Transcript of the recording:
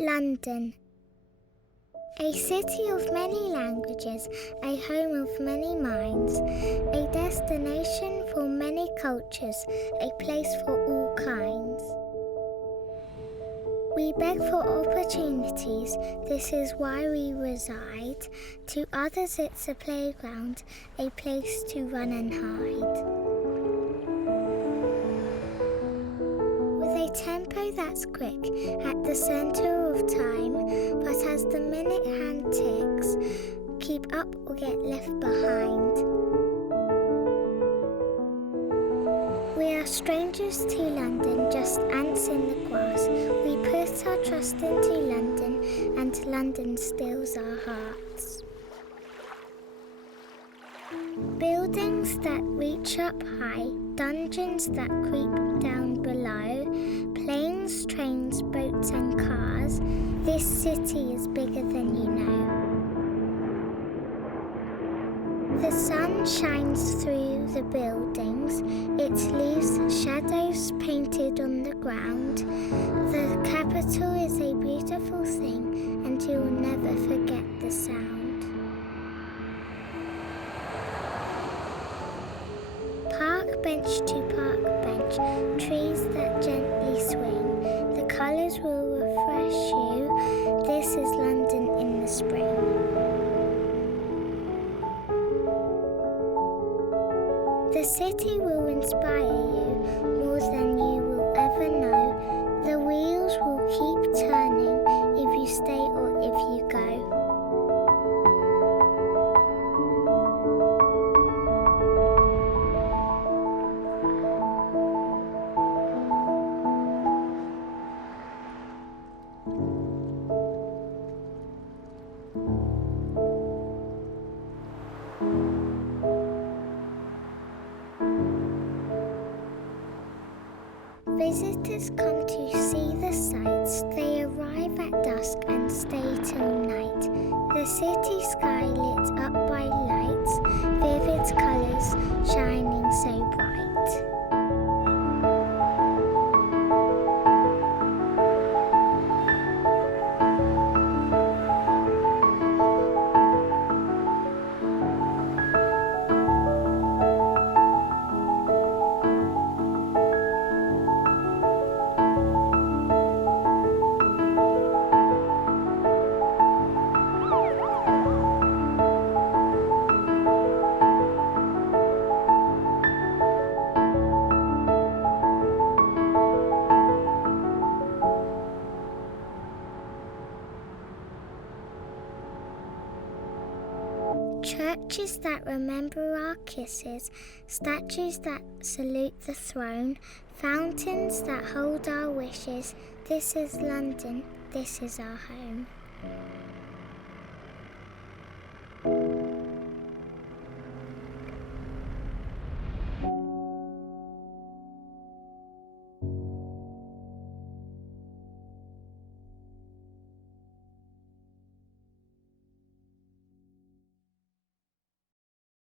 London. A city of many languages, a home of many minds, a destination for many cultures, a place for all kinds. We beg for opportunities, this is why we reside. To others it's a playground, a place to run and hide. With a tempo that's quick, at the centre of time, but as the minute hand ticks, keep up or get left behind. We are strangers to London, just ants in the grass. We put our trust into London, and London steals our hearts. Buildings that reach up high, dungeons that creep down below, planes, trains, boats and cars, this city is bigger than you know. The sun shines through the buildings, it leaves shadows painted on the ground. The capital is a beautiful thing, and you'll never forget the sound. Park bench to park bench, trees that gently swing. The colours will refresh you, this is London in the spring. The city will inspire you more than you will ever know. The wheels will keep turning if you stay or if you go. Visitors come to see the sights. They arrive at dusk and stay till night. The city sky lit up by lights, vivid colours shining so bright. Churches that remember our kisses, statues that salute the throne, fountains that hold our wishes. This is London, this is our home.